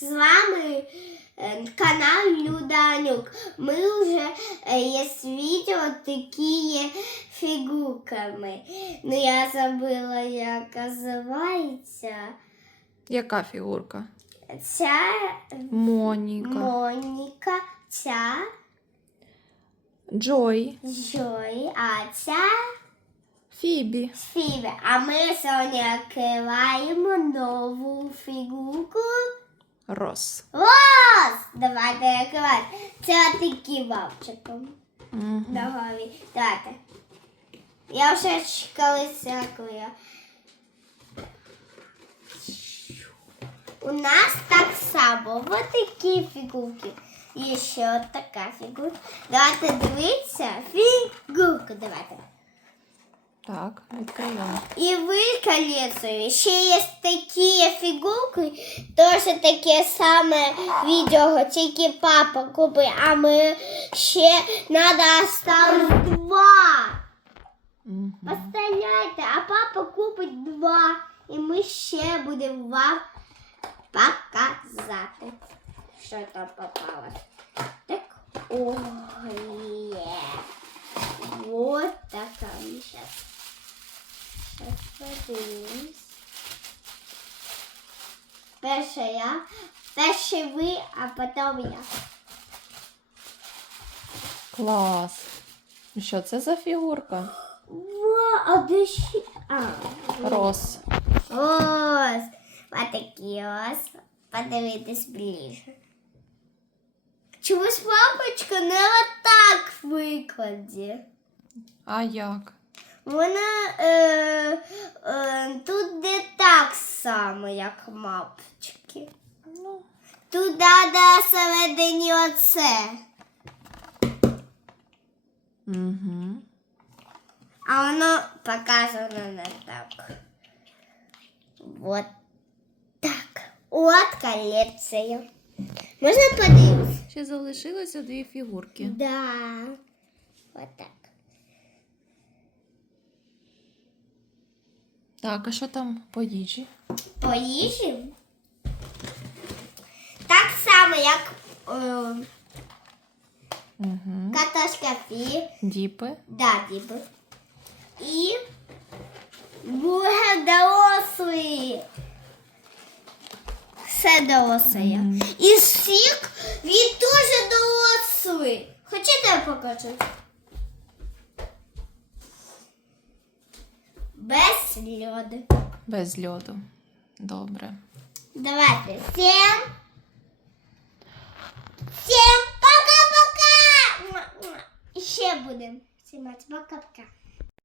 З вами е, канал Люданюк. Ми вже е, є відео такі фігурками. Ну я забула, як називається. Яка фігурка? Ця Моніка. Моніка, ця Джой. Джой, а ця Фібі. Фіве. А ми сьогодні відкриваємо нову фігурку. Рос. Раз! Давайте відкривати. Це такі вавчиком. Мгм. Догові. Давайте. Я вже чекала всякою. У нас так само вот такі фігурки. І ще от така фігурка. Давайте дивіться. Фігурку давайте. Так, відкриваємо. І ви, колесою, ще є такі фігурки, теж таке саме відео, тільки папа купив, а ми ще треба осталось два. Мгм. Поставляйте, а папа купить два. І ми ще будемо вам показати, що там попалось. Так, ой, є. Вот ми зараз. Подивимось. Перше я, перше ви, а потім я. Клас. І Що це за фігурка? Во, а де ще? А, Рос. ось. Такі ось. Подивитись ближче. Чомусь папочка не отак в викладі. А як? Вона е, е, тут не так само, як мапочки. Ну, Тут треба всередині оце. угу. А воно показано не так. Вот так. От колекція. Можна подивитися? Ще залишилося дві фігурки. Да. Вот так. Так, а що там по їжі? По їжі. Так само, як е, Угу. картошка фрі. Діпи. Да, діби. І бургер дорослий. Все доросле. Мгм. І сік він дуже дорослий. Хочете я покажу? Без льоду. Без льоду. Добре. Давайте. Всем. Всем пока-пока. Ще будемо знімати. Пока-пока.